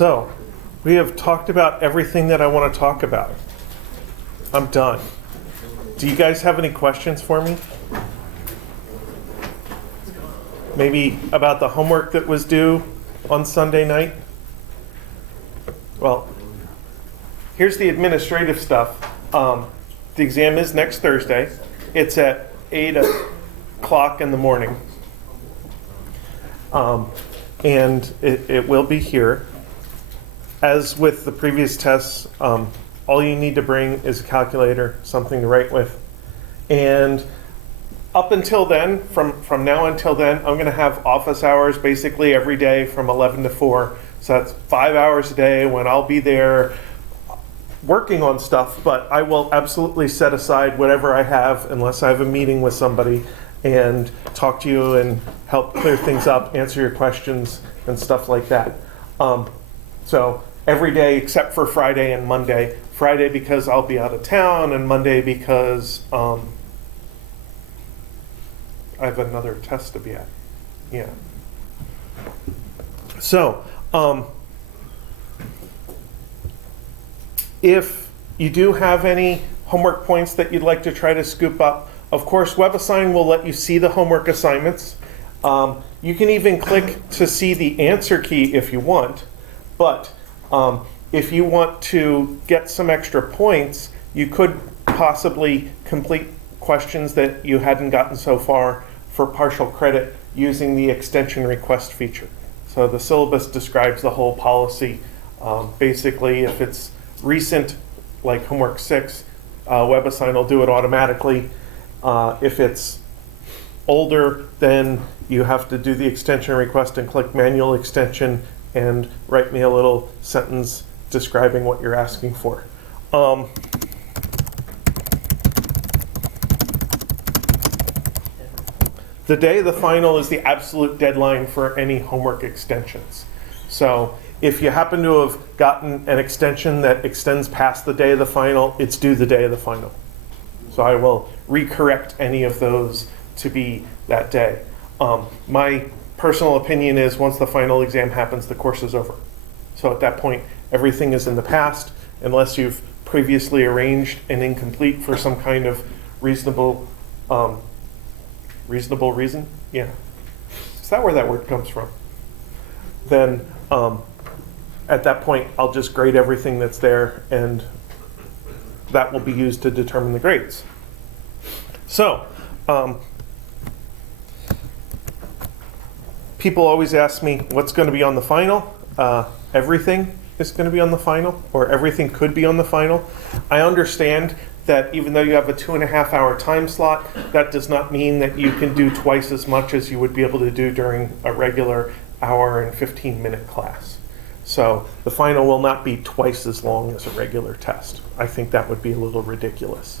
So, we have talked about everything that I want to talk about. I'm done. Do you guys have any questions for me? Maybe about the homework that was due on Sunday night? Well, here's the administrative stuff. The exam is next Thursday. It's at 8 o'clock in the morning. And it will be here. As with the previous tests, all you need to bring is a calculator, something to write with. And up until then, from now until then, I'm going to have office hours basically every day from 11 to 4. So that's 5 hours a day when I'll be there working on stuff, but I will absolutely set aside whatever I have unless I have a meeting with somebody and talk to you and help clear things up, answer your questions and stuff like that. So every day except for Friday and Monday. Friday because I'll be out of town, and Monday because I have another test to be at. Yeah. So, if you do have any homework points that you'd like to try to scoop up, of course, WebAssign will let you see the homework assignments. You can even click to see the answer key if you want, but if you want to get some extra points, you could possibly complete questions that you hadn't gotten so far for partial credit using the extension request feature. So the syllabus describes the whole policy. Basically, if it's recent, like homework 6, WebAssign will do it automatically. If it's older, then you have to do the extension request and click manual extension and write me a little sentence describing what you're asking for. The day of the final is the absolute deadline for any homework extensions. So if you happen to have gotten an extension that extends past the day of the final, it's due the day of the final. So I will recorrect any of those to be that day. My personal opinion is once the final exam happens, the course is over. So at that point, everything is in the past, unless you've previously arranged an incomplete for some kind of reasonable reason? Yeah. Is that where that word comes from? Then at that point, I'll just grade everything that's there, and that will be used to determine the grades. So, people always ask me, what's going to be on the final? Everything is going to be on the final, or everything could be on the final. I understand that even though you have a 2.5 hour time slot, that does not mean that you can do twice as much as you would be able to do during a regular hour and 15-minute class. So the final will not be twice as long as a regular test. I think that would be a little ridiculous.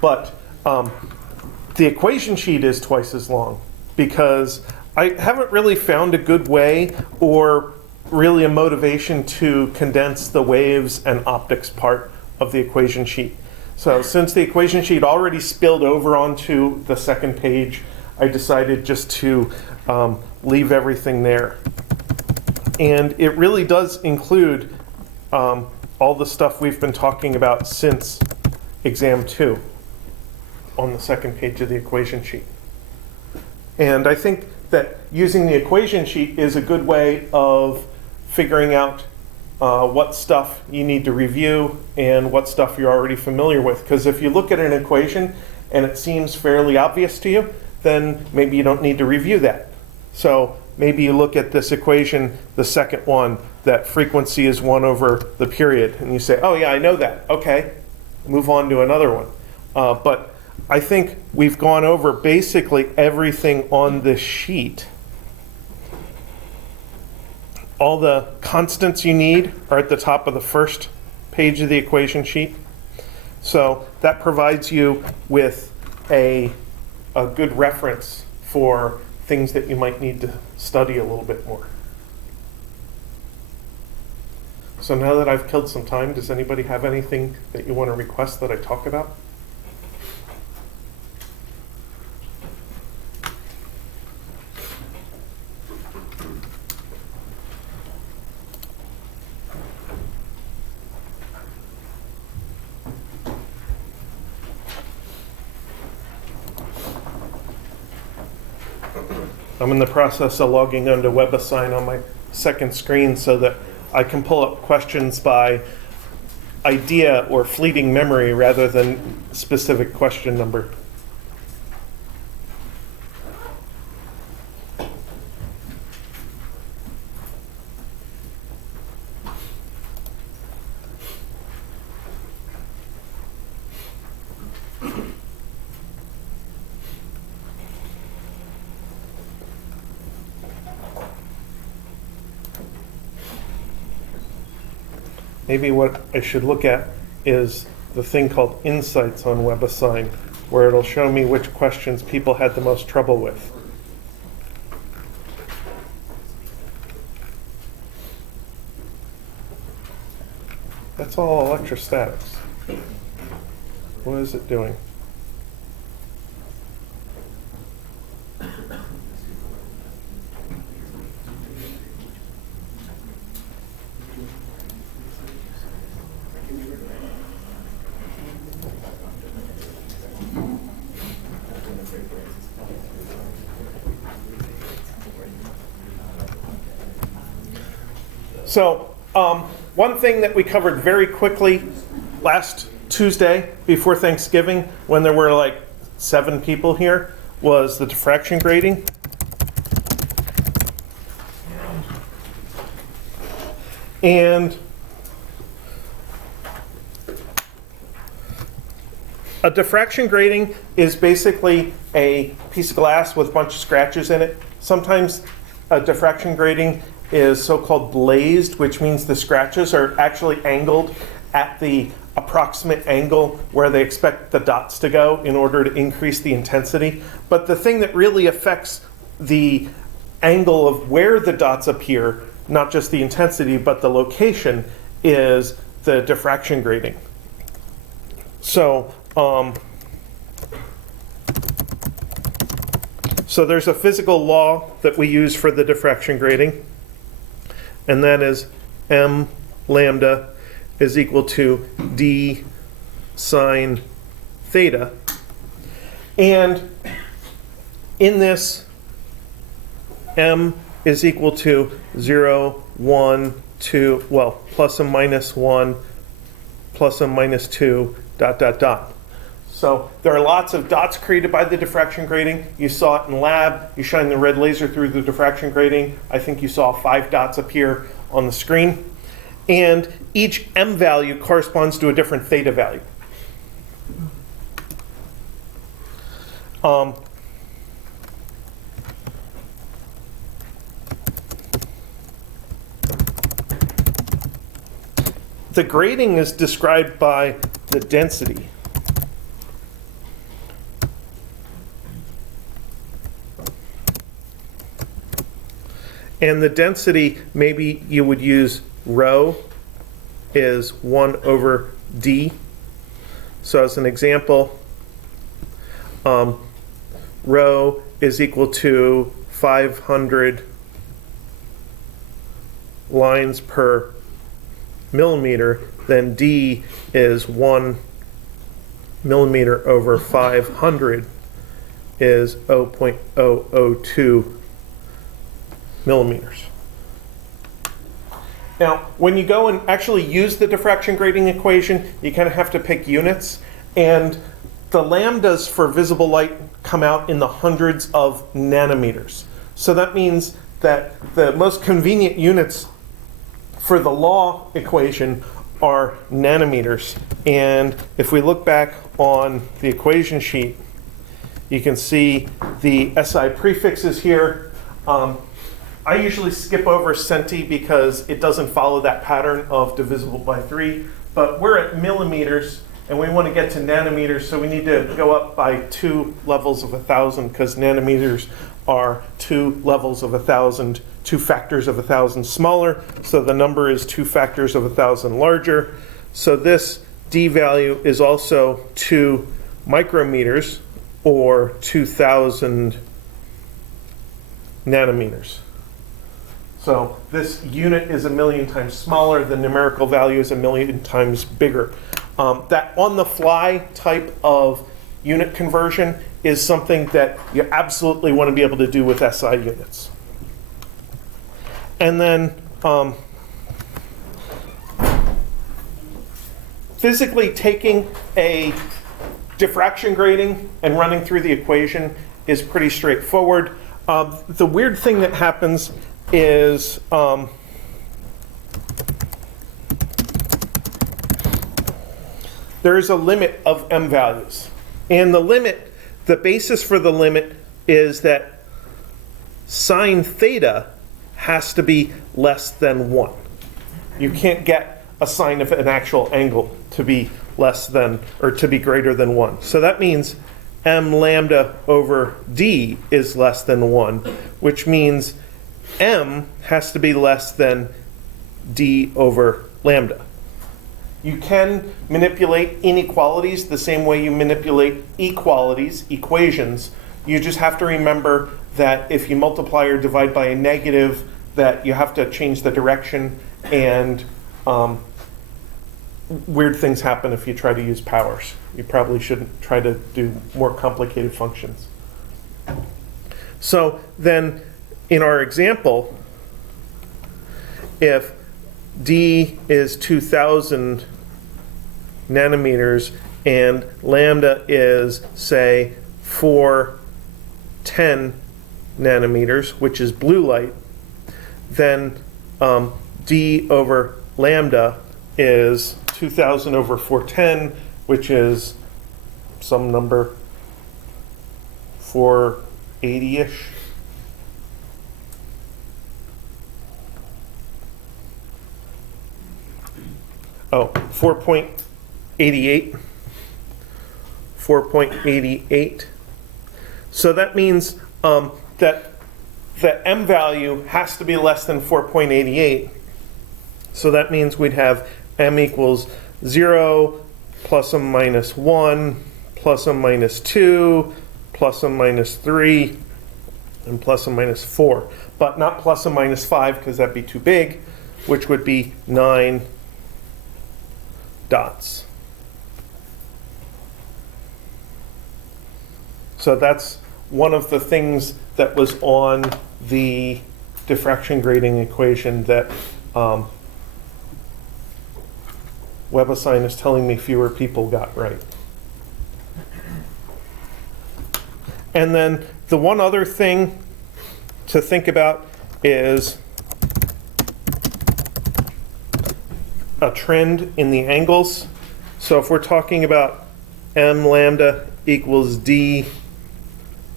But the equation sheet is twice as long because I haven't really found a good way or really a motivation to condense the waves and optics part of the equation sheet. So since the equation sheet already spilled over onto the second page, I decided just to leave everything there. And it really does include all the stuff we've been talking about since exam 2 on the second page of the equation sheet. And I think that using the equation sheet is a good way of figuring out what stuff you need to review and what stuff you're already familiar with. Because if you look at an equation and it seems fairly obvious to you, then maybe you don't need to review that. So maybe you look at this equation, the second one, that frequency is 1 over the period, and you say, oh yeah, I know that. Okay, move on to another one. But I think we've gone over basically everything on this sheet. All the constants you need are at the top of the first page of the equation sheet. So that provides you with a good reference for things that you might need to study a little bit more. So now that I've killed some time, does anybody have anything that you want to request that I talk about? I'm in the process of logging onto WebAssign on my second screen so that I can pull up questions by idea or fleeting memory rather than specific question number. Maybe what I should look at is the thing called Insights on WebAssign, where it'll show me which questions people had the most trouble with. That's all electrostatics. What is it doing? So, one thing that we covered very quickly last Tuesday before Thanksgiving, when there were like 7 people here, was the diffraction grating. And a diffraction grating is basically a piece of glass with a bunch of scratches in it. Sometimes a diffraction grating is so-called glazed, which means the scratches are actually angled at the approximate angle where they expect the dots to go in order to increase the intensity. But the thing that really affects the angle of where the dots appear, not just the intensity, but the location, is the diffraction grating. So, so there's a physical law that we use for the diffraction grating, and that is m lambda is equal to d sine theta. And in this, m is equal to 0, 1, 2, well, plus and minus 1, plus and minus 2, dot, dot, dot. So there are lots of dots created by the diffraction grating. You saw it in lab. You shine the red laser through the diffraction grating. I think you saw 5 dots appear on the screen. And each m value corresponds to a different theta value. The grating is described by the density. And the density, maybe you would use rho is 1 over d. So as an example, rho is equal to 500 lines per millimeter, then d is 1 millimeter over 500 is 0.002 millimeters. Now, when you go and actually use the diffraction grating equation, you kind of have to pick units, and the lambdas for visible light come out in the hundreds of nanometers. So that means that the most convenient units for the law equation are nanometers. And if we look back on the equation sheet, you can see the SI prefixes here. I usually skip over centi because it doesn't follow that pattern of divisible by 3, but we're at millimeters and we want to get to nanometers, so we need to go up by 2 levels of 1,000 because nanometers are 2 levels of 1,000, 2 factors of 1,000 smaller, so the number is 2 factors of 1,000 larger. So this d value is also 2 micrometers or 2,000 nanometers. So this unit is 1,000,000 times smaller. The numerical value is 1,000,000 times bigger. That on-the-fly type of unit conversion is something that you absolutely want to be able to do with SI units. And then physically taking a diffraction grating and running through the equation is pretty straightforward. The weird thing that happens is there is a limit of m values. And the basis for the limit is that sine theta has to be less than 1. You can't get a sine of an actual angle to be less than, or to be greater than 1. So that means m lambda over d is less than 1, which means m has to be less than d over lambda. You can manipulate inequalities the same way you manipulate equalities, equations. You just have to remember that if you multiply or divide by a negative, that you have to change the direction, and weird things happen if you try to use powers. You probably shouldn't try to do more complicated functions. So then in our example, if d is 2,000 nanometers and lambda is, say, 410 nanometers, which is blue light, then d over lambda is 2,000 over 410, which is some number 480-ish. Oh, 4.88. 4.88. So that means that the m value has to be less than 4.88. So that means we'd have m equals 0, plus or minus 1, plus or minus 2, plus or minus 3, and plus or minus 4. But not plus or minus 5, because that'd be too big, which would be 9 dots. So that's one of the things that was on the diffraction grating equation that WebAssign is telling me fewer people got right. And then the one other thing to think about is a trend in the angles. So if we're talking about m lambda equals d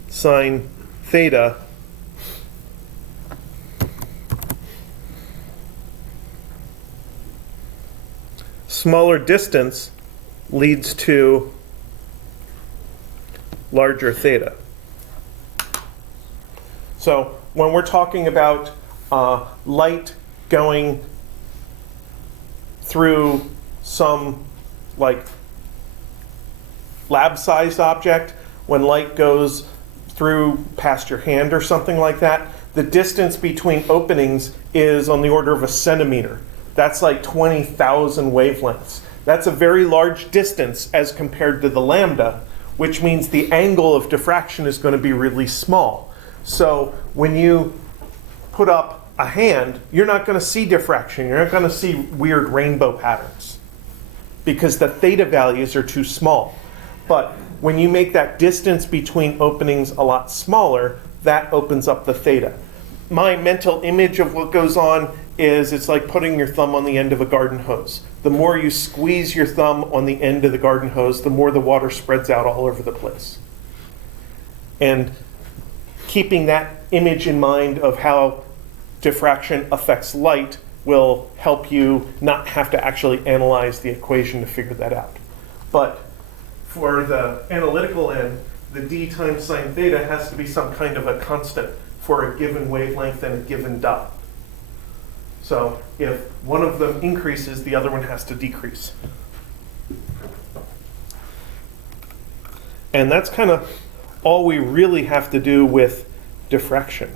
sine theta, smaller distance leads to larger theta. So when we're talking about light going through some like lab-sized object, when light goes through past your hand or something like that, the distance between openings is on the order of a centimeter. That's like 20,000 wavelengths. That's a very large distance as compared to the lambda, which means the angle of diffraction is going to be really small. So when you put up a hand, you're not going to see diffraction. You're not going to see weird rainbow patterns because the theta values are too small. But when you make that distance between openings a lot smaller, that opens up the theta. My mental image of what goes on is it's like putting your thumb on the end of a garden hose. The more you squeeze your thumb on the end of the garden hose, the more the water spreads out all over the place. And keeping that image in mind of how diffraction affects light will help you not have to actually analyze the equation to figure that out. But for the analytical end, the d times sine theta has to be some kind of a constant for a given wavelength and a given dot. So if one of them increases, the other one has to decrease. And that's kind of all we really have to do with diffraction.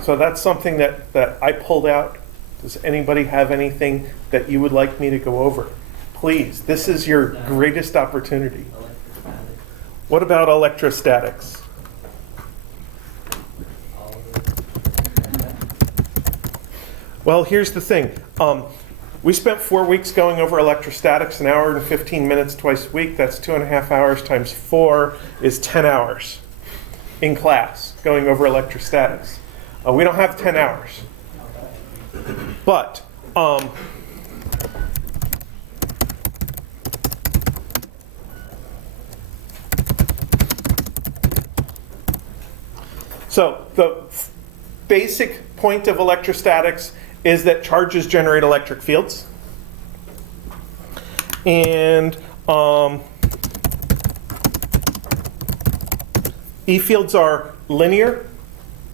So that's something that I pulled out. Does anybody have anything that you would like me to go over? Please, this is your greatest opportunity. What about electrostatics? Well, here's the thing. We spent 4 weeks going over electrostatics, an hour and 15 minutes twice a week. That's 2.5 hours times 4 is 10 hours in class going over electrostatics. We don't have 10 hours. But so the basic point of electrostatics is that charges generate electric fields. And E fields are linear.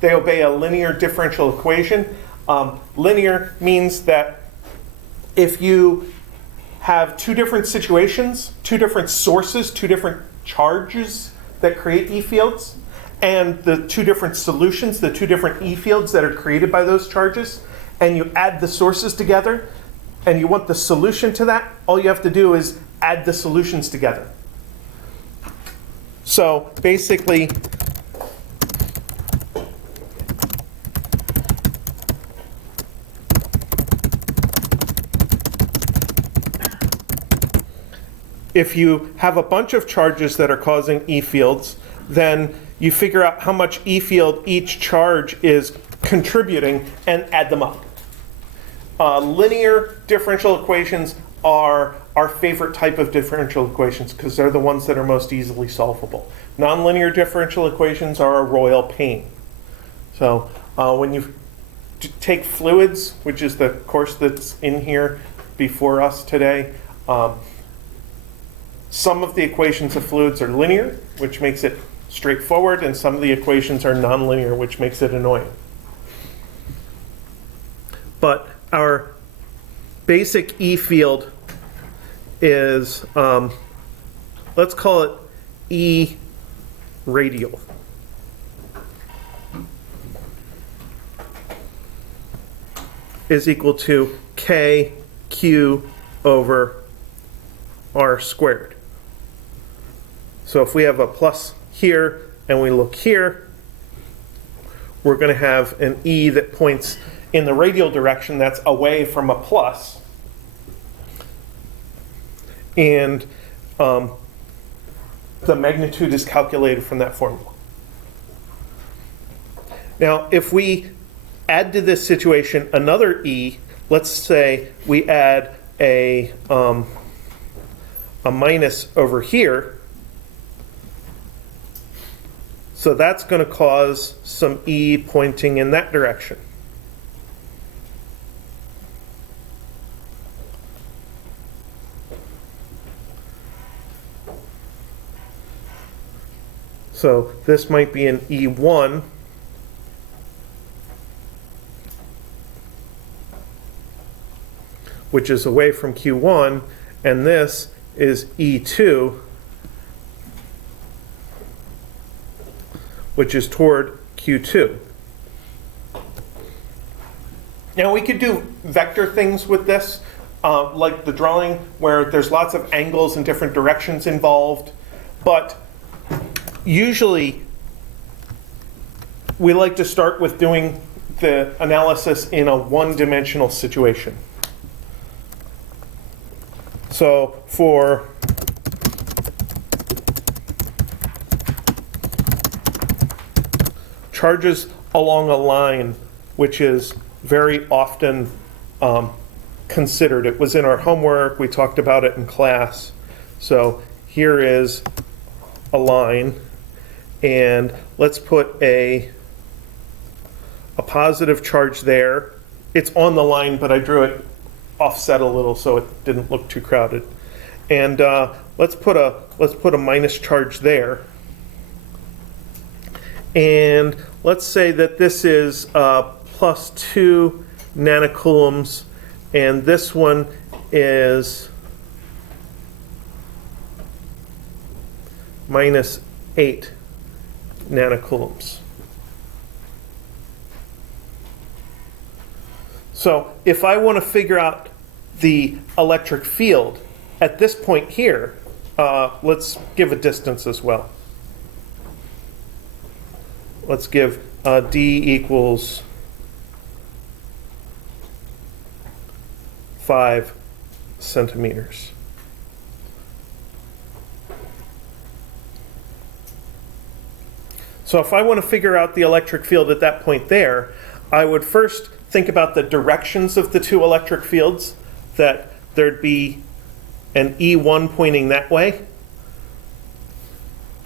They obey a linear differential equation. Linear means that if you have two different situations, two different sources, two different charges that create E fields, and the two different solutions, the two different E fields that are created by those charges, and you add the sources together, and you want the solution to that, all you have to do is add the solutions together. So basically, if you have a bunch of charges that are causing E fields, then you figure out how much E field each charge is contributing and add them up. Linear differential equations are our favorite type of differential equations because they're the ones that are most easily solvable. Nonlinear differential equations are a royal pain. So when you take fluids, which is the course that's in here before us today, some of the equations of fluids are linear, which makes it straightforward, and some of the equations are nonlinear, which makes it annoying. But our basic E field is, let's call it E radial. Is equal to KQ over R squared. So if we have a plus here and we look here, we're going to have an E that points in the radial direction that's away from a plus. And the magnitude is calculated from that formula. Now, if we add to this situation another E, let's say we add a minus over here, so that's going to cause some E pointing in that direction. So this might be an E1. Which is away from Q1, and this is E2, which is toward Q2. Now we could do vector things with this, like the drawing where there's lots of angles and different directions involved, but usually we like to start with doing the analysis in a one-dimensional situation. So for charges along a line, which is very often considered, it was in our homework, we talked about it in class. So here is a line, and let's put a positive charge there. It's on the line, but I drew it offset a little so it didn't look too crowded. And let's put a minus charge there. And let's say that this is plus 2 nanocoulombs, and this one is minus 8 nanocoulombs. So if I want to figure out the electric field at this point here, let's give a distance as well. Let's give D equals 5 centimeters. So if I want to figure out the electric field at that point there, I would first think about the directions of the two electric fields, that there'd be an E1 pointing that way,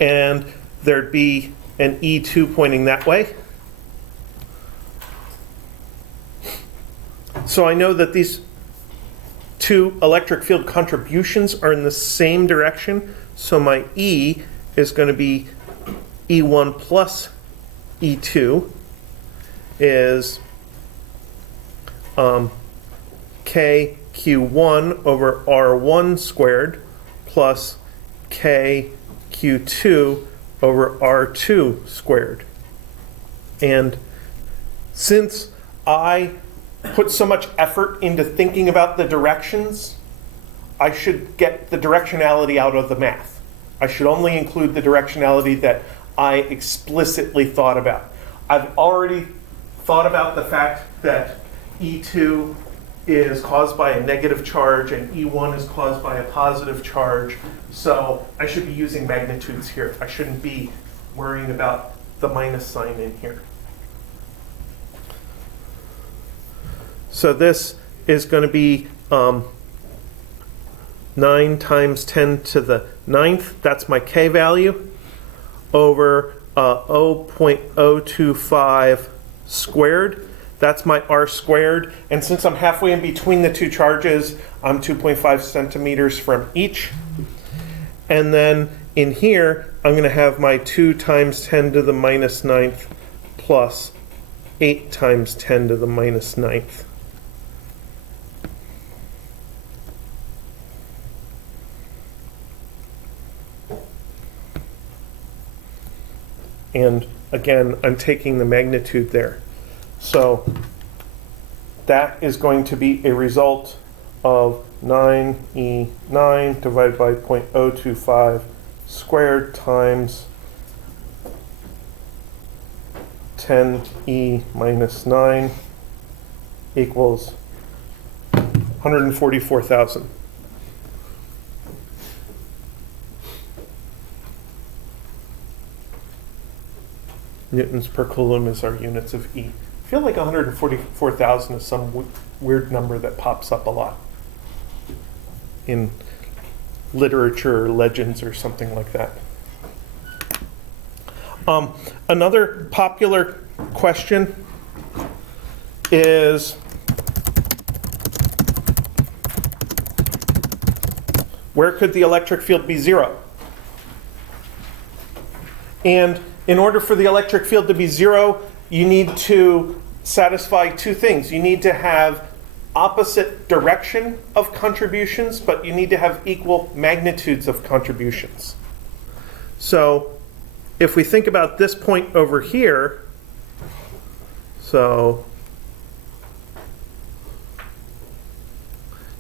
and there'd be an E2 pointing that way. So I know that these two electric field contributions are in the same direction, so my E is going to be E1 plus E2 is KQ1 over R1 squared plus KQ2 over R2 squared. And since I put so much effort into thinking about the directions, I should get the directionality out of the math. I should only include the directionality that I explicitly thought about. I've already thought about the fact that E2 is caused by a negative charge and E1 is caused by a positive charge, so I should be using magnitudes here. I shouldn't be worrying about the minus sign in here. So this is going to be 9 times 10 to the 9th, that's my K value, over 0.025 squared. That's my R squared. And since I'm halfway in between the two charges, I'm 2.5 centimeters from each. And then in here, I'm going to have my 2 times 10 to the minus 9th plus 8 times 10 to the minus 9th. And again, I'm taking the magnitude there. So that is going to be a result of 9E9 divided by 0.025 squared times 10E minus 9 equals 144,000. Newtons per coulomb is our units of E. I feel like 144,000 is some weird number that pops up a lot in literature or legends or something like that. Another popular question is, where could the electric field be 0? And in order for the electric field to be 0, you need to satisfy two things. You need to have opposite direction of contributions, but you need to have equal magnitudes of contributions. So if we think about this point over here, so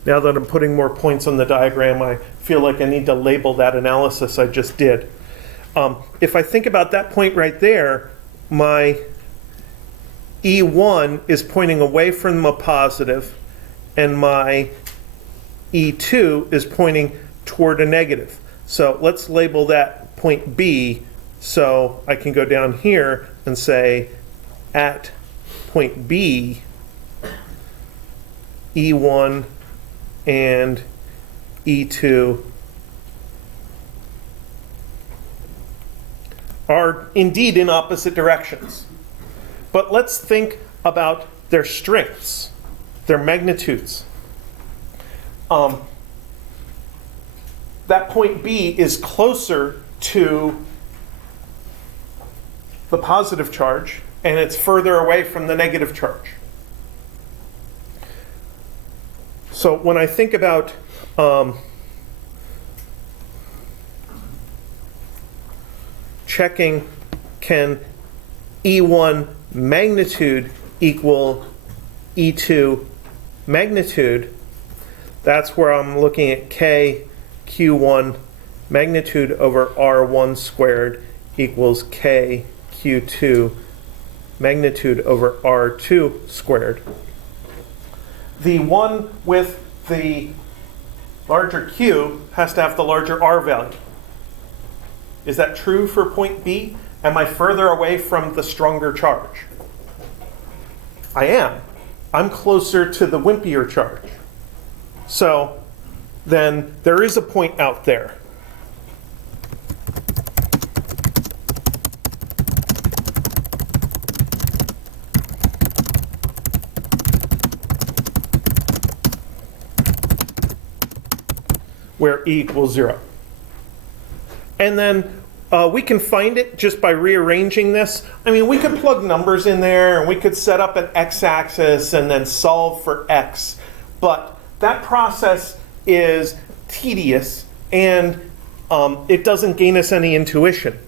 now that I'm putting more points on the diagram, I feel like I need to label that analysis I just did. If I think about that point right there, my E1 is pointing away from a positive, and my E2 is pointing toward a negative. So let's label that point B, so I can go down here and say at point B, E1 and E2 are indeed in opposite directions. But let's think about their strengths, their magnitudes. That point B is closer to the positive charge, and it's further away from the negative charge. So when I think about checking, can E1 magnitude equal E2 magnitude, that's where I'm looking at K Q1 magnitude over R1 squared equals K Q2 magnitude over R2 squared. The one with the larger Q has to have the larger R value. Is that true for point B? Am I further away from the stronger charge? I am. I'm closer to the wimpier charge. So then there is a point out there. Where E equals 0. And then we can find it just by rearranging this. I mean, we could plug numbers in there, and we could set up an x-axis and then solve for x. But that process is tedious, and it doesn't gain us any intuition.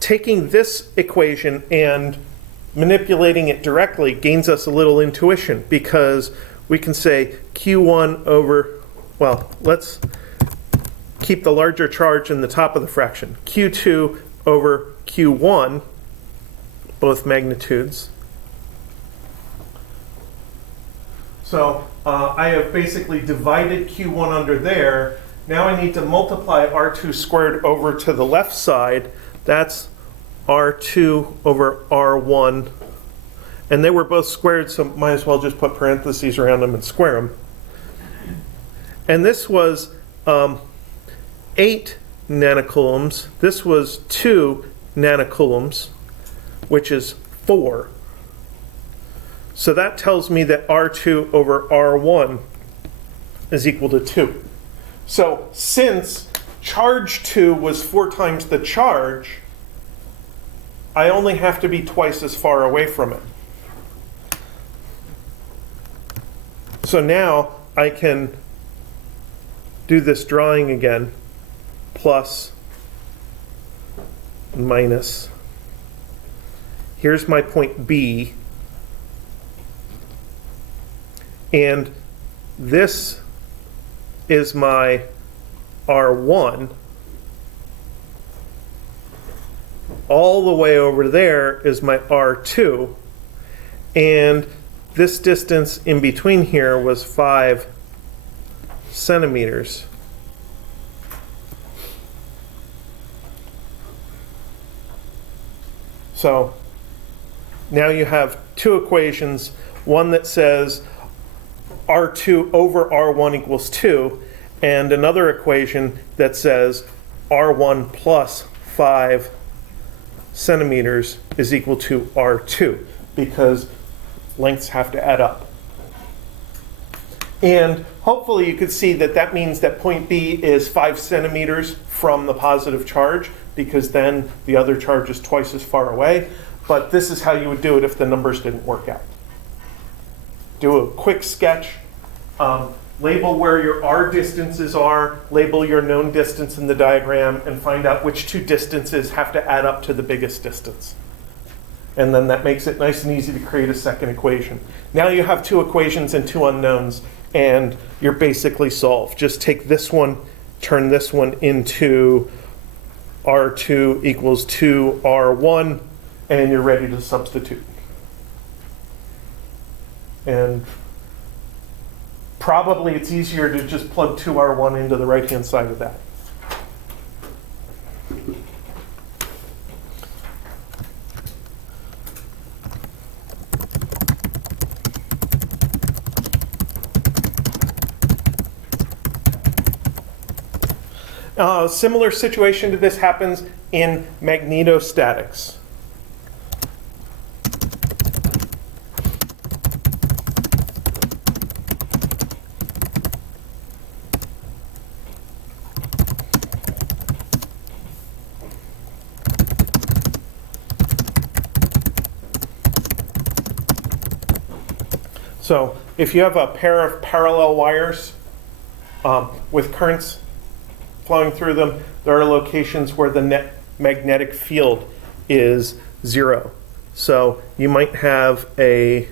Taking this equation and manipulating it directly gains us a little intuition, because we can say Q1 over, well, let's keep the larger charge in the top of the fraction. Q2 over Q1, both magnitudes. So I have basically divided Q1 under there. Now I need to multiply R2 squared over to the left side. That's R2 over R1. And they were both squared, so might as well just put parentheses around them and square them. And this was 8 nanocoulombs. This was 2 nanocoulombs, which is 4. So that tells me that R2 over R1 is equal to 2. So since charge 2 was 4 times the charge, I only have to be twice as far away from it. So now I can do this drawing again. Plus, minus. Here's my point B. And this is my R1. All the way over there is my R2. And this distance in between here was 5 centimeters. So now you have two equations, one that says R2 over R1 equals 2, and another equation that says R1 plus 5 centimeters is equal to R2, because lengths have to add up. And hopefully you could see that that means that point B is 5 centimeters from the positive charge, because then the other charge is twice as far away. But this is how you would do it if the numbers didn't work out. Do a quick sketch. Label where your R distances are, label your known distance in the diagram, and find out which two distances have to add up to the biggest distance. And then that makes it nice and easy to create a second equation. Now you have two equations and two unknowns, and you're basically solved. Just take this one, turn this one into R2 equals 2R1, and you're ready to substitute. And probably it's easier to just plug 2R1 into the right-hand side of that. A similar situation to this happens in magnetostatics. So if you have a pair of parallel wires with currents flowing through them, there are locations where the net magnetic field is 0. So you might have a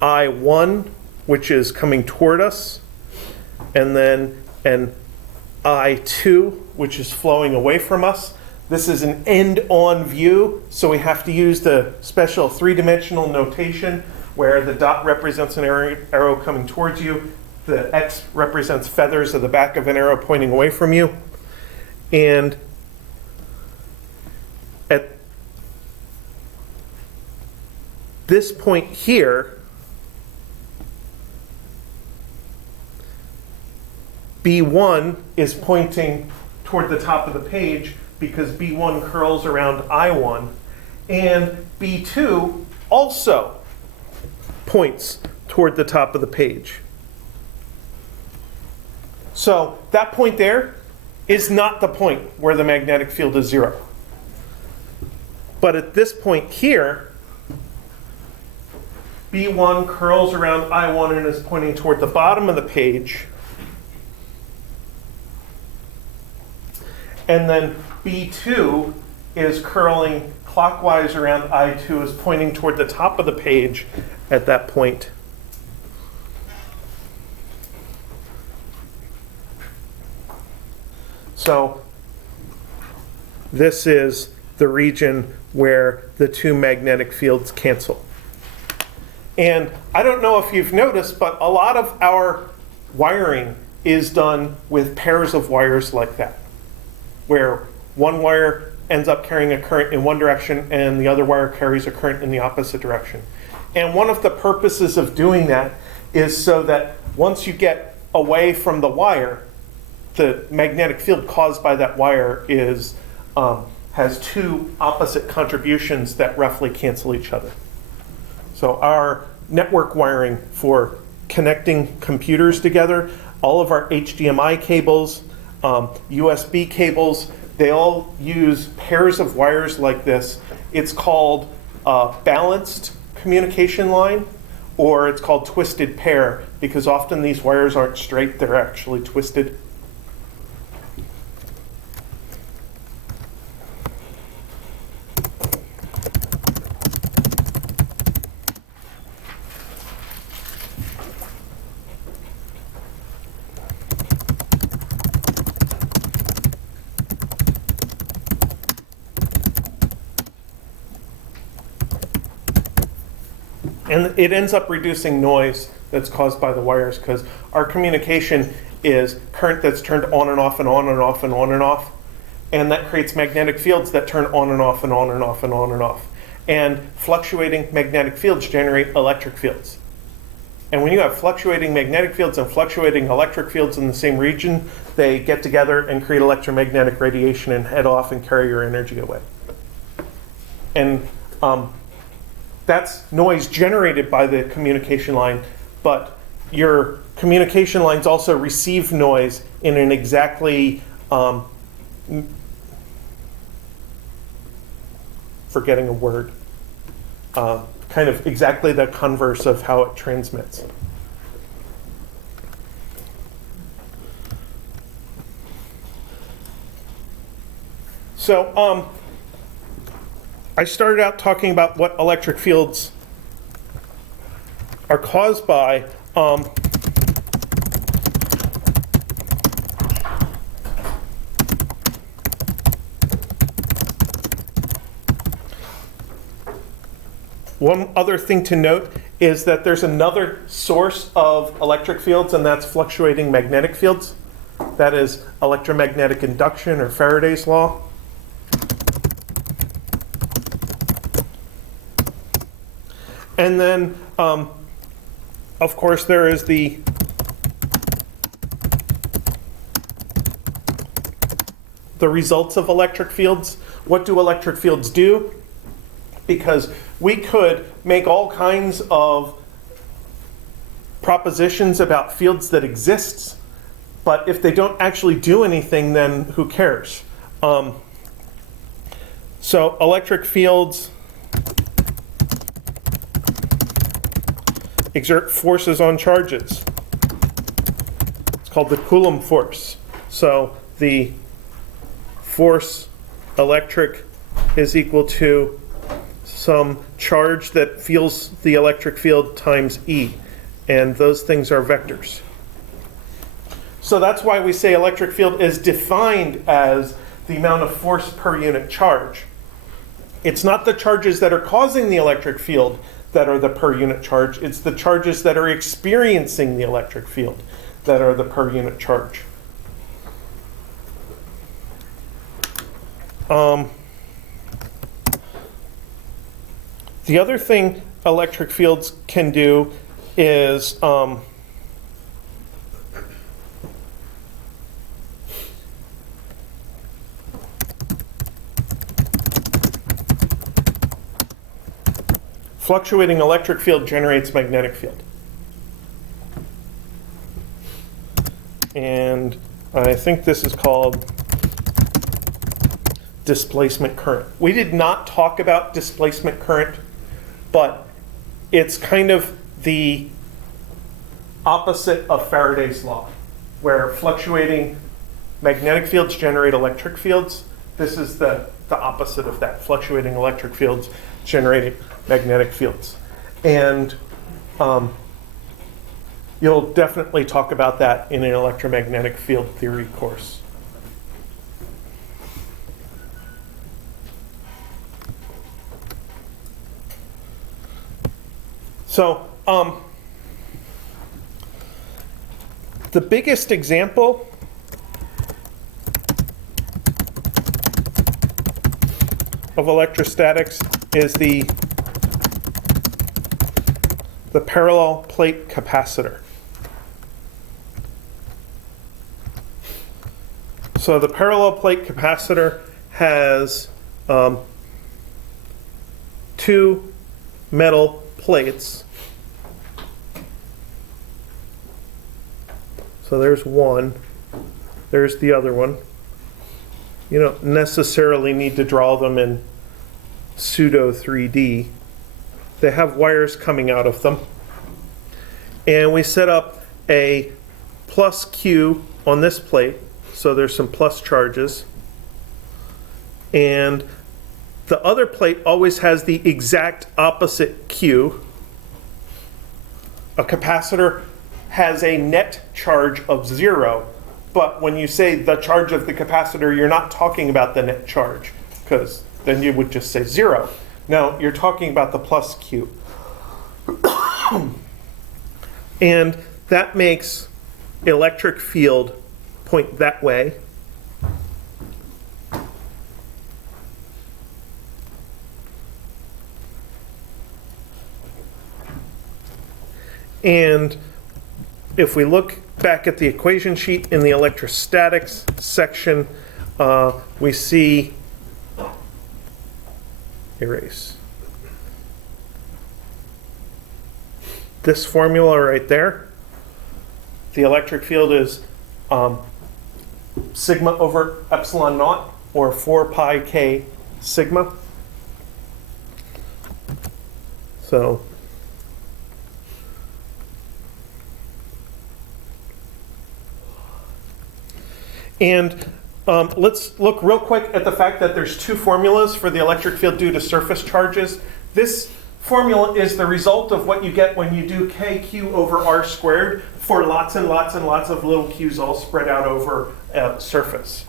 I1, which is coming toward us, and then an I2, which is flowing away from us. This is an end-on view, so we have to use the special three-dimensional notation where the dot represents an arrow coming towards you, the X represents feathers of the back of an arrow pointing away from you, and at this point here, B1 is pointing toward the top of the page because B1 curls around I1, and B2 also points toward the top of the page. So that point there is not the point where the magnetic field is 0. But at this point here, B1 curls around I1 and is pointing toward the bottom of the page. And then B2 is curling clockwise around I2, is pointing toward the top of the page at that point. So this is the region where the two magnetic fields cancel. And I don't know if you've noticed, but a lot of our wiring is done with pairs of wires like that, where one wire ends up carrying a current in one direction and the other wire carries a current in the opposite direction. And one of the purposes of doing that is so that once you get away from the wire, the magnetic field caused by that wire is has two opposite contributions that roughly cancel each other. So our network wiring for connecting computers together, all of our HDMI cables, USB cables, they all use pairs of wires like this. It's called balanced communication line, or it's called twisted pair, because often these wires aren't straight, they're actually twisted. And it ends up reducing noise that's caused by the wires, because our communication is current that's turned on and off and on and off and on and off. And that creates magnetic fields that turn on and off and on and off and on and off. And fluctuating magnetic fields generate electric fields. And when you have fluctuating magnetic fields and fluctuating electric fields in the same region, they get together and create electromagnetic radiation and head off and carry your energy away. And that's noise generated by the communication line, but your communication lines also receive noise in an exactly, forgetting a word, kind of exactly the converse of how it transmits. So, I started out talking about what electric fields are caused by. One other thing to note is that there's another source of electric fields, and that's fluctuating magnetic fields. That is electromagnetic induction, or Faraday's law. And then, of course, there is the results of electric fields. What do electric fields do? Because we could make all kinds of propositions about fields that exist, but if they don't actually do anything, then who cares? So electric fields exert forces on charges. It's called the Coulomb force. So the force electric is equal to some charge that feels the electric field times E, and those things are vectors. So that's why we say electric field is defined as the amount of force per unit charge. It's not the charges that are causing the electric field that are the per unit charge. It's the charges that are experiencing the electric field that are the per unit charge. The other thing electric fields can do is fluctuating electric field generates magnetic field. And I think this is called displacement current. We did not talk about displacement current, but it's kind of the opposite of Faraday's law, where fluctuating magnetic fields generate electric fields. This is the opposite of that. Fluctuating electric fields generate magnetic fields. And you'll definitely talk about that in an electromagnetic field theory course. So the biggest example of electrostatics is the parallel plate capacitor. So the parallel plate capacitor has two metal plates. So there's one, there's the other one. You don't necessarily need to draw them in pseudo 3D. They have wires coming out of them. And we set up a plus Q on this plate, so there's some plus charges. And the other plate always has the exact opposite Q. A capacitor has a net charge of 0, but when you say the charge of the capacitor, you're not talking about the net charge, because then you would just say 0. No, you're talking about the plus Q. And that makes electric field point that way. And if we look back at the equation sheet in the electrostatics section, we see, erase, this formula right there. The electric field is sigma over epsilon naught, or 4 pi k sigma. So and let's look real quick at the fact that there's two formulas for the electric field due to surface charges. This formula is the result of what you get when you do kq over r squared for lots and lots and lots of little q's all spread out over a surface.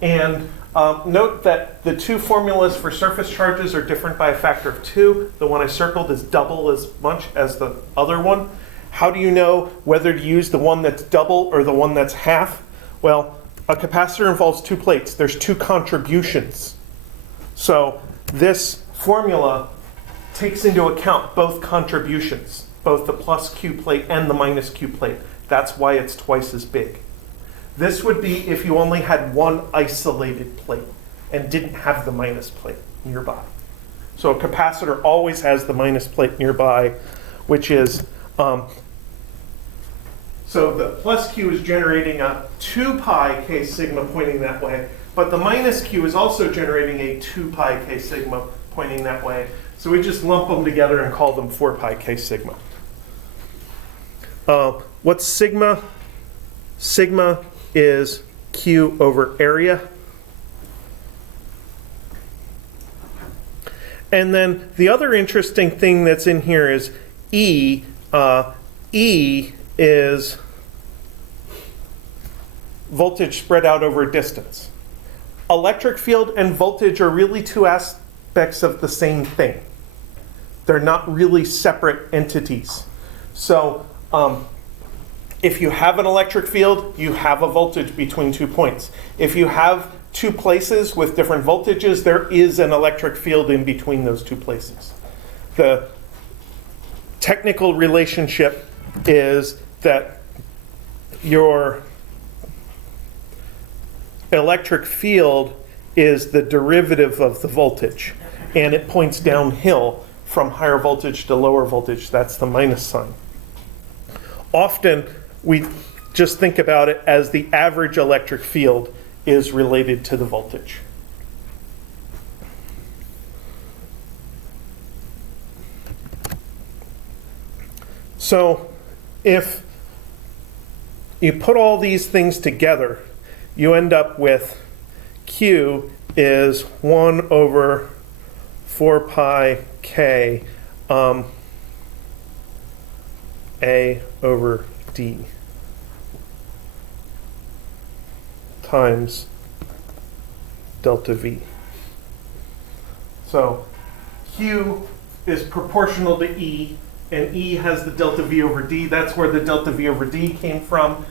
And note that the two formulas for surface charges are different by a factor of 2. The one I circled is double as much as the other one. How do you know whether to use the one that's double or the one that's half? Well, a capacitor involves two plates. There's two contributions. So this formula takes into account both contributions, both the plus Q plate and the minus Q plate. That's why it's twice as big. This would be if you only had one isolated plate and didn't have the minus plate nearby. So a capacitor always has the minus plate nearby, which is, so the plus Q is generating a 2 pi k sigma pointing that way, but the minus Q is also generating a 2 pi k sigma pointing that way. So we just lump them together and call them 4 pi k sigma. What's sigma? Sigma is Q over area. And then the other interesting thing that's in here is E. E is voltage spread out over a distance. Electric field and voltage are really two aspects of the same thing. They're not really separate entities. So if you have an electric field, you have a voltage between 2 points. If you have 2 places with different voltages, there is an electric field in between those 2 places. The technical relationship is that your electric field is the derivative of the voltage, and it points downhill from higher voltage to lower voltage. That's the minus sign. Often we just think about it as the average electric field is related to the voltage. So if you put all these things together, you end up with Q is 1 over 4 pi K A over D times delta V. So Q is proportional to E, and E has the delta V over D. That's where the delta V over D came from.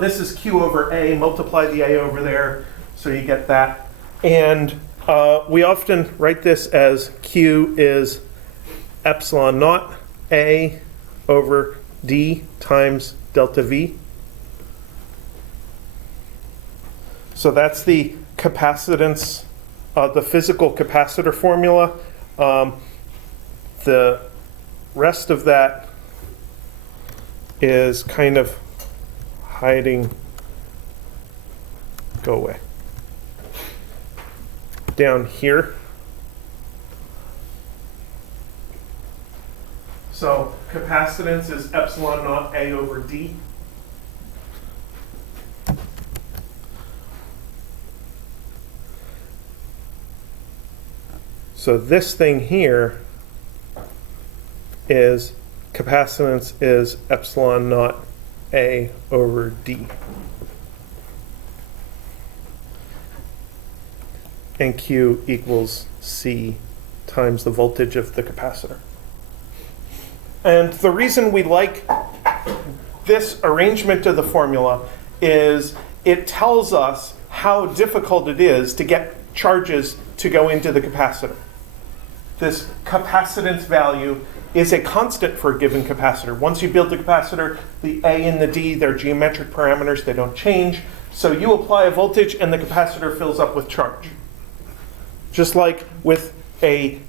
This is Q over A, multiply the A over there, so you get that. And we often write this as Q is epsilon naught A over D times delta V. So that's the capacitance, the physical capacitor formula. The rest of that is kind of hiding, go away, down here. So capacitance is epsilon naught A over D. So this thing here is capacitance is epsilon naught A over D. And Q equals C times the voltage of the capacitor. And the reason we like this arrangement of the formula is it tells us how difficult it is to get charges to go into the capacitor. This capacitance value is a constant for a given capacitor. Once you build the capacitor, the A and the D, they're geometric parameters, they don't change. So you apply a voltage and the capacitor fills up with charge. Just like with a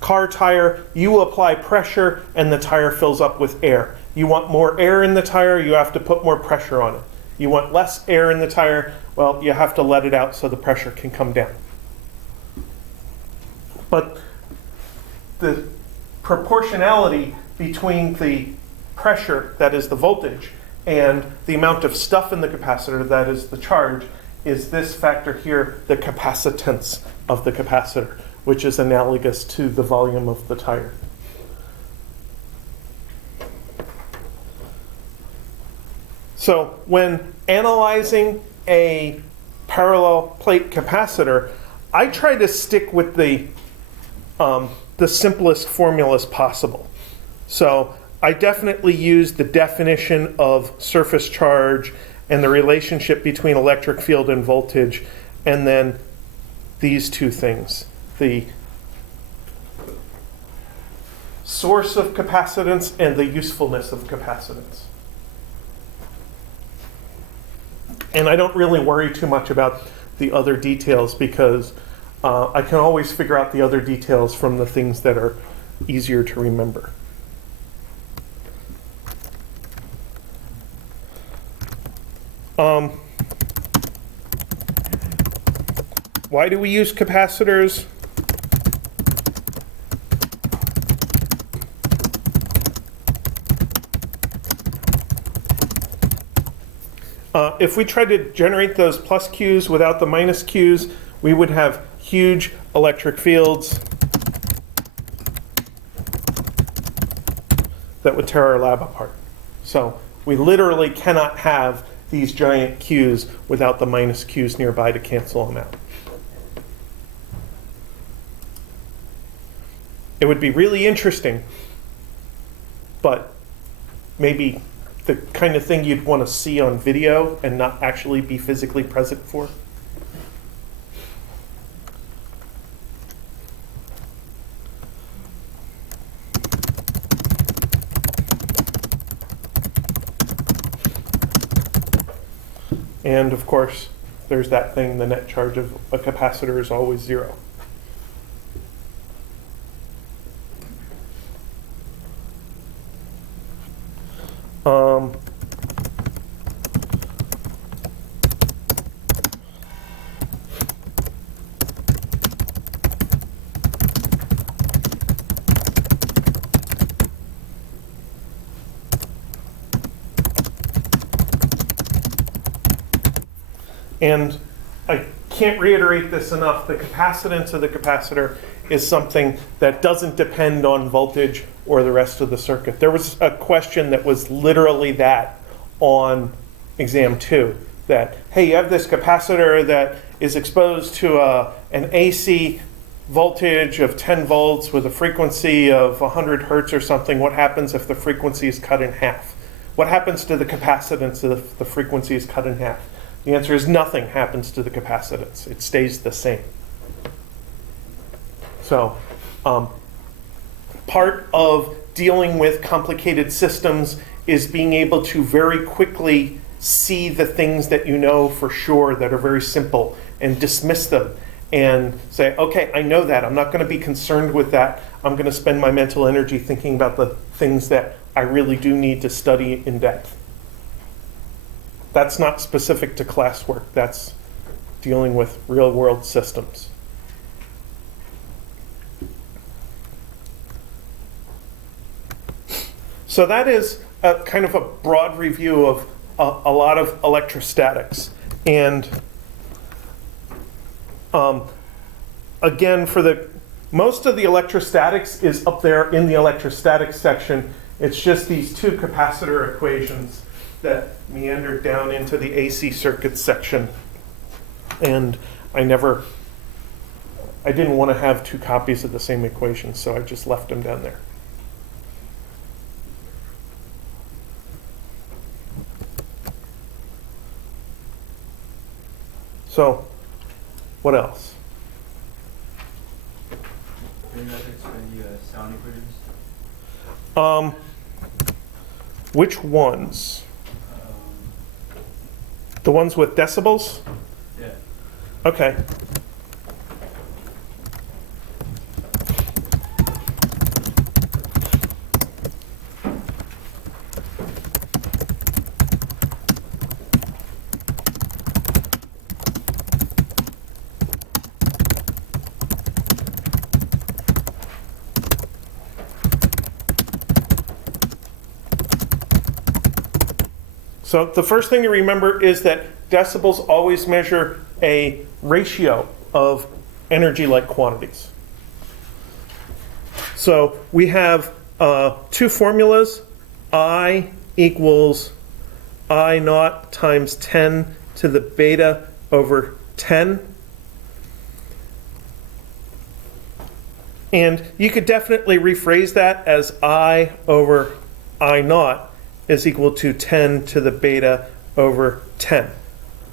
car tire, you apply pressure and the tire fills up with air. You want more air in the tire, you have to put more pressure on it. You want less air in the tire, well, you have to let it out so the pressure can come down. But the proportionality between the pressure, that is the voltage, and the amount of stuff in the capacitor, that is the charge, is this factor here, the capacitance of the capacitor, which is analogous to the volume of the tire. So when analyzing a parallel plate capacitor, I try to stick with the simplest formulas possible. So I definitely use the definition of surface charge and the relationship between electric field and voltage, and then these two things, the source of capacitance and the usefulness of capacitance. And I don't really worry too much about the other details because I can always figure out the other details from the things that are easier to remember. Why do we use capacitors? If we tried to generate those plus Qs without the minus Qs, we would have huge electric fields that would tear our lab apart. So we literally cannot have these giant Qs without the minus Qs nearby to cancel them out. It would be really interesting, but maybe the kind of thing you'd want to see on video and not actually be physically present for. And of course, there's that thing, the net charge of a capacitor is always 0. And I can't reiterate this enough, the capacitance of the capacitor is something that doesn't depend on voltage or the rest of the circuit. There was a question that was literally that on exam 2, that, hey, you have this capacitor that is exposed to an AC voltage of 10 volts with a frequency of 100 hertz or something. What happens if the frequency is cut in half? What happens to the capacitance if the frequency is cut in half? The answer is nothing happens to the capacitance. It stays the same. So part of dealing with complicated systems is being able to very quickly see the things that you know for sure that are very simple and dismiss them and say, okay, I know that. I'm not going to be concerned with that. I'm going to spend my mental energy thinking about the things that I really do need to study in depth. That's not specific to classwork. That's dealing with real-world systems. So that is a kind of a broad review of a lot of electrostatics. And again, for most of the electrostatics is up there in the electrostatics section. It's just these two capacitor equations that meandered down into the AC circuit section. And I didn't want to have two copies of the same equation, so I just left them down there. So, what else? Can you guys explain the sound equations? Which ones? The ones with decibels? Yeah. Okay. So the first thing to remember is that decibels always measure a ratio of energy-like quantities. So we have two formulas. I equals I naught times 10 to the beta over 10. And you could definitely rephrase that as I over I naught is equal to 10 to the beta over 10.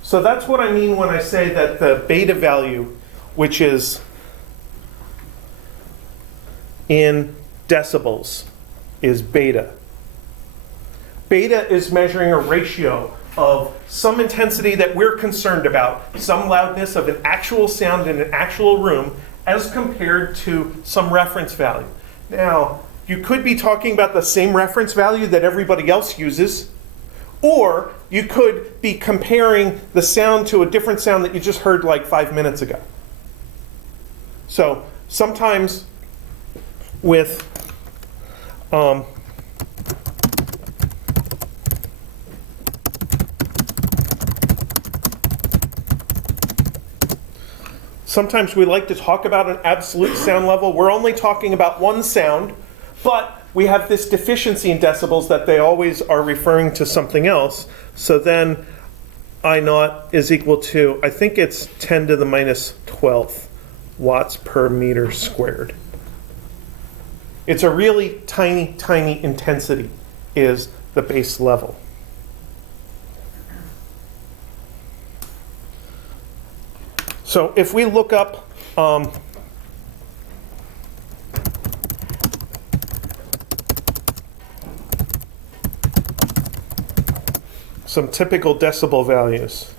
So that's what I mean when I say that the beta value, which is in decibels, is beta. Beta is measuring a ratio of some intensity that we're concerned about, some loudness of an actual sound in an actual room, as compared to some reference value. Now, you could be talking about the same reference value that everybody else uses, or you could be comparing the sound to a different sound that you just heard like 5 minutes ago. So sometimes with sometimes we like to talk about an absolute sound level. We're only talking about one sound, but we have this deficiency in decibels that they always are referring to something else. So then I naught is equal to, I think it's 10 to the minus 12th watts per meter squared. It's a really tiny, tiny intensity is the base level. So if we look up some typical decibel values.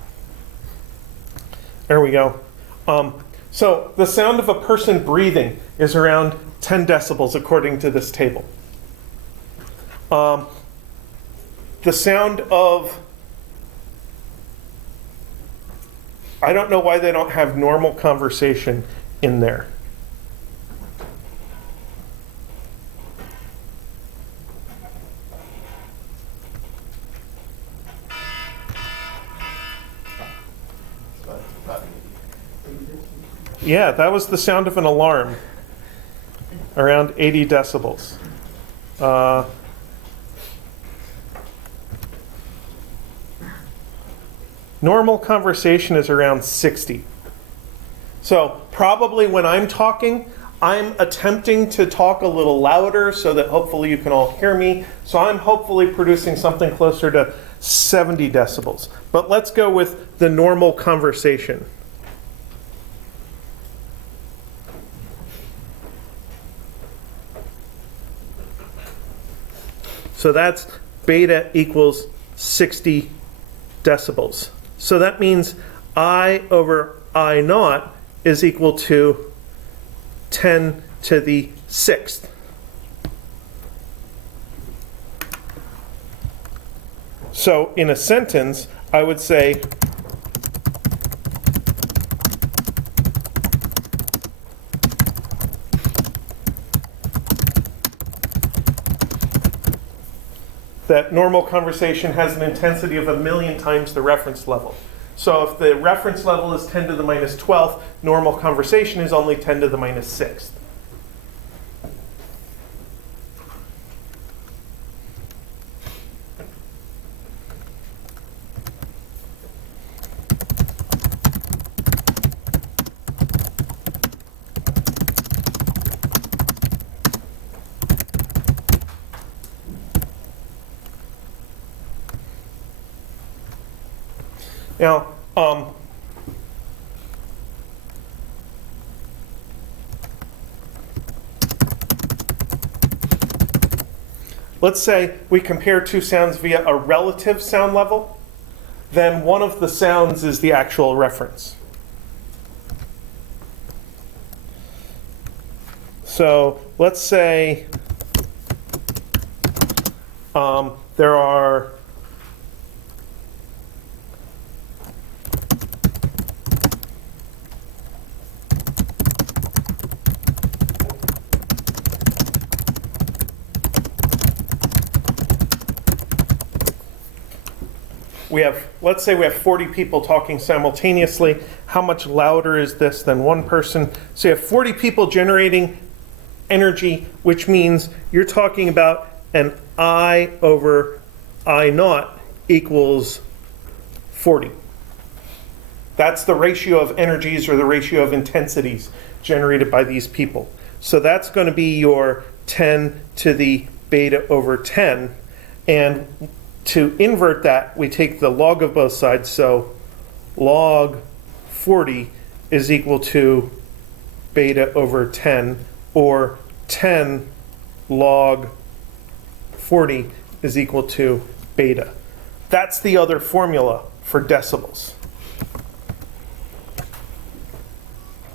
There we go. So the sound of a person breathing is around 10 decibels according to this table. The sound of, I don't know why they don't have normal conversation in there. Yeah, that was the sound of an alarm, around 80 decibels. Normal conversation is around 60. So probably when I'm talking, I'm attempting to talk a little louder so that hopefully you can all hear me. So I'm hopefully producing something closer to 70 decibels. But let's go with the normal conversation. So that's beta equals 60 decibels. So that means I over I naught is equal to 10 to the 6th. So in a sentence, I would say that normal conversation has an intensity of 1,000,000 times the reference level. So if the reference level is 10 to the minus 12th, normal conversation is only 10 to the minus 6th. Now, let's say we compare two sounds via a relative sound level, then one of the sounds is the actual reference. So let's say there are let's say we have 40 people talking simultaneously. How much louder is this than one person? So you have 40 people generating energy, which means you're talking about an I over I naught equals 40. That's the ratio of energies or the ratio of intensities generated by these people. So that's going to be your 10 to the beta over 10. And to invert that, we take the log of both sides. So log 40 is equal to beta over 10, or 10 log 40 is equal to beta. That's the other formula for decibels.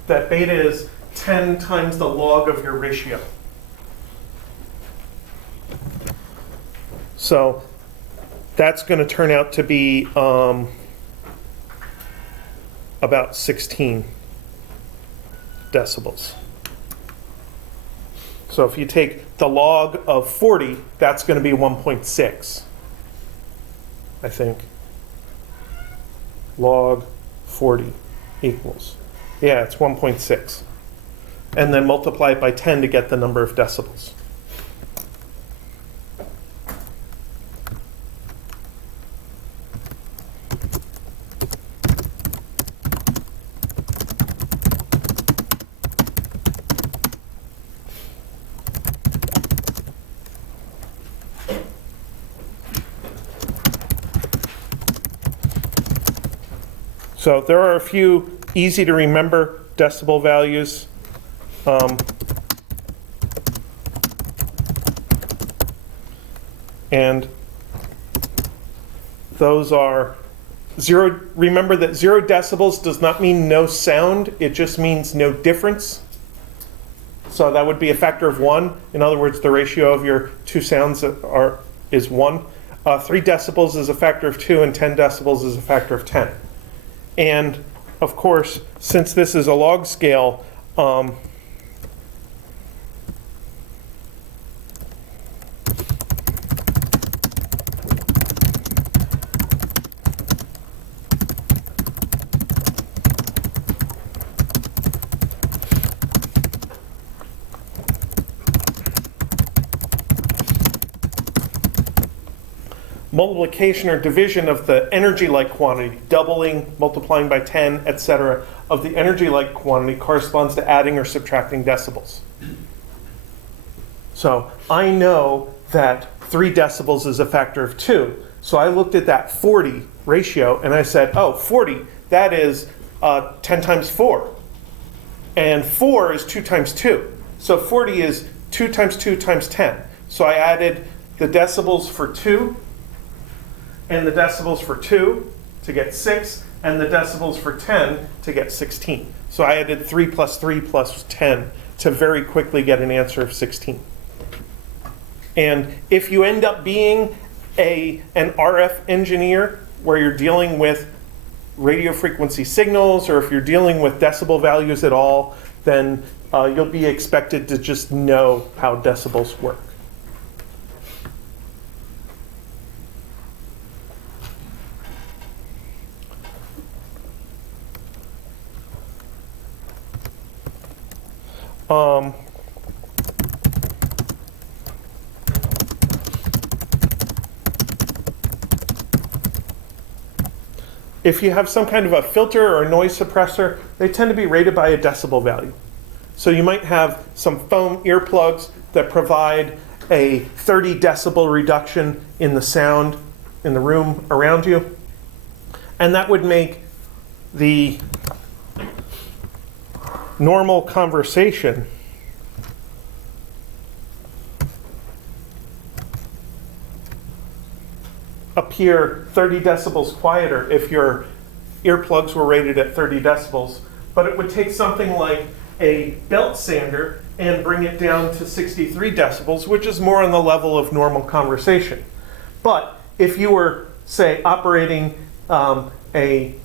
That beta is 10 times the log of your ratio. So that's going to turn out to be about 16 decibels. So if you take the log of 40, that's going to be 1.6, I think. Log 40 equals. Yeah, it's 1.6. And then multiply it by 10 to get the number of decibels. So there are a few easy to remember decibel values. And those are zero. Remember that 0 decibels does not mean no sound, it just means no difference. So that would be a factor of 1. In other words, the ratio of your two sounds is 1. 3 decibels is a factor of 2, and 10 decibels is a factor of 10. And of course, since this is a log scale, multiplication or division of the energy-like quantity, doubling, multiplying by 10, etc., of the energy-like quantity corresponds to adding or subtracting decibels. So I know that 3 decibels is a factor of 2. So I looked at that 40 ratio and I said, oh, 40, that is 10 times 4. And 4 is 2 times 2. So 40 is 2 times 2 times 10. So I added the decibels for 2 and the decibels for 2 to get 6, and the decibels for 10 to get 16. So I added 3 plus 3 plus 10 to very quickly get an answer of 16. And if you end up being an RF engineer where you're dealing with radio frequency signals, or if you're dealing with decibel values at all, then you'll be expected to just know how decibels work. If you have some kind of a filter or a noise suppressor, they tend to be rated by a decibel value. So you might have some foam earplugs that provide a 30 decibel reduction in the sound in the room around you. And that would make the normal conversation appear 30 decibels quieter if your earplugs were rated at 30 decibels. But it would take something like a belt sander and bring it down to 63 decibels, which is more on the level of normal conversation. But if you were, say, operating a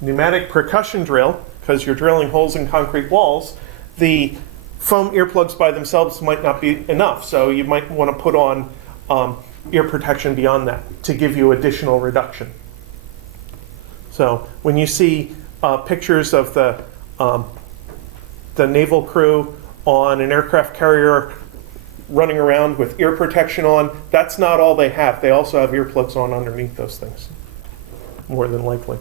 pneumatic percussion drill, because you're drilling holes in concrete walls, the foam earplugs by themselves might not be enough. So you might want to put on ear protection beyond that to give you additional reduction. So when you see pictures of the naval crew on an aircraft carrier running around with ear protection on, that's not all they have. They also have earplugs on underneath those things, more than likely.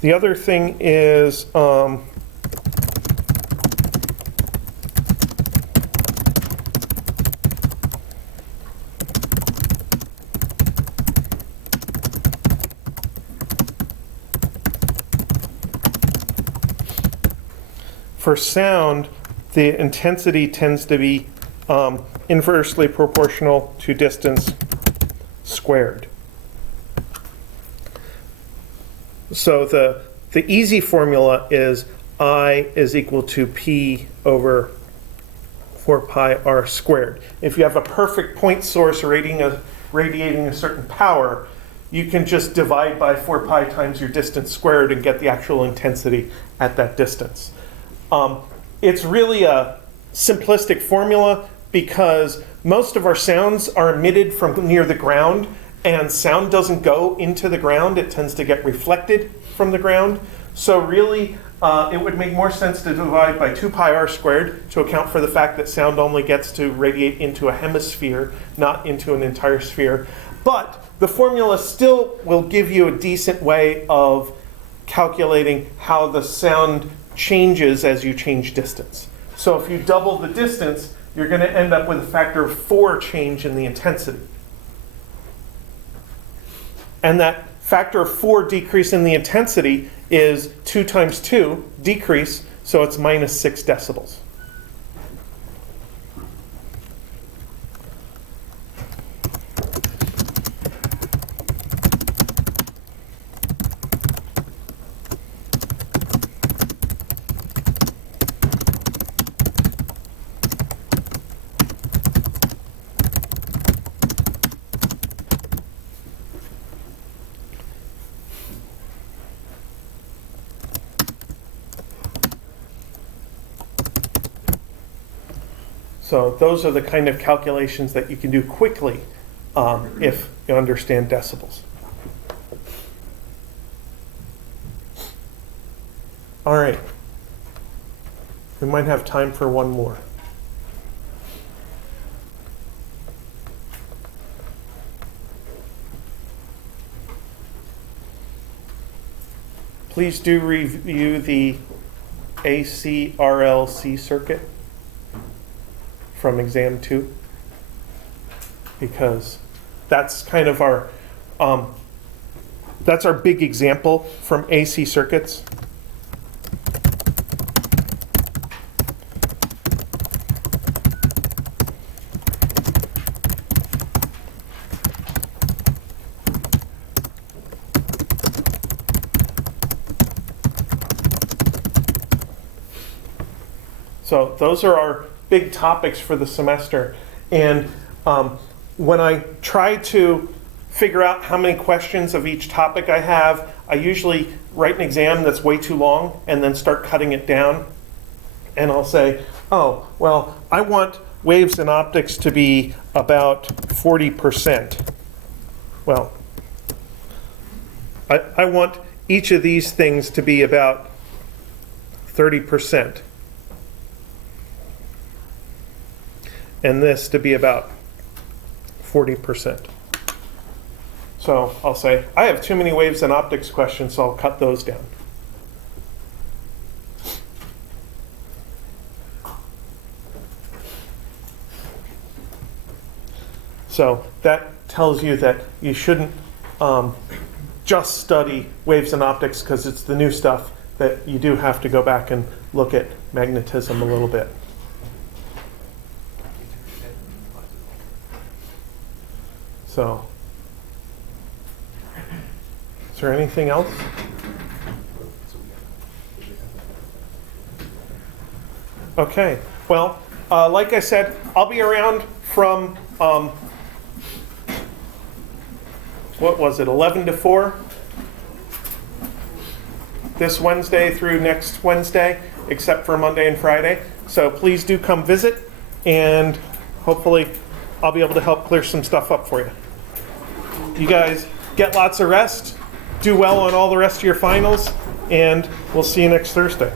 The other thing is for sound, the intensity tends to be inversely proportional to distance squared. So the easy formula is I is equal to P over 4 pi r squared. If you have a perfect point source radiating a certain power, you can just divide by 4 pi times your distance squared and get the actual intensity at that distance. It's really a simplistic formula because most of our sounds are emitted from near the ground, and sound doesn't go into the ground. It tends to get reflected from the ground. So really, it would make more sense to divide by 2 pi r squared to account for the fact that sound only gets to radiate into a hemisphere, not into an entire sphere. But the formula still will give you a decent way of calculating how the sound changes as you change distance. So if you double the distance, you're going to end up with a factor of 4 change in the intensity. And that factor of 4 decrease in the intensity is 2 times 2, decrease, so it's minus 6 decibels. So those are the kind of calculations that you can do quickly if you understand decibels. All right. We might have time for one more. Please do review the ACRLC circuit from exam 2, because that's kind of our that's our big example from AC circuits. So those are our big topics for the semester. And when I try to figure out how many questions of each topic I have, I usually write an exam that's way too long and then start cutting it down. And I'll say, oh, well, I want waves and optics to be about 40%. Well, I want each of these things to be about 30%. And this to be about 40%. So I'll say, I have too many waves and optics questions, so I'll cut those down. So that tells you that you shouldn't just study waves and optics because it's the new stuff, that you do have to go back and look at magnetism a little bit. So, is there anything else? Okay, well, like I said, I'll be around from, what was it, 11 to 4? This Wednesday through next Wednesday, except for Monday and Friday. So please do come visit, and hopefully I'll be able to help clear some stuff up for you. You guys get lots of rest, do well on all the rest of your finals, and we'll see you next Thursday.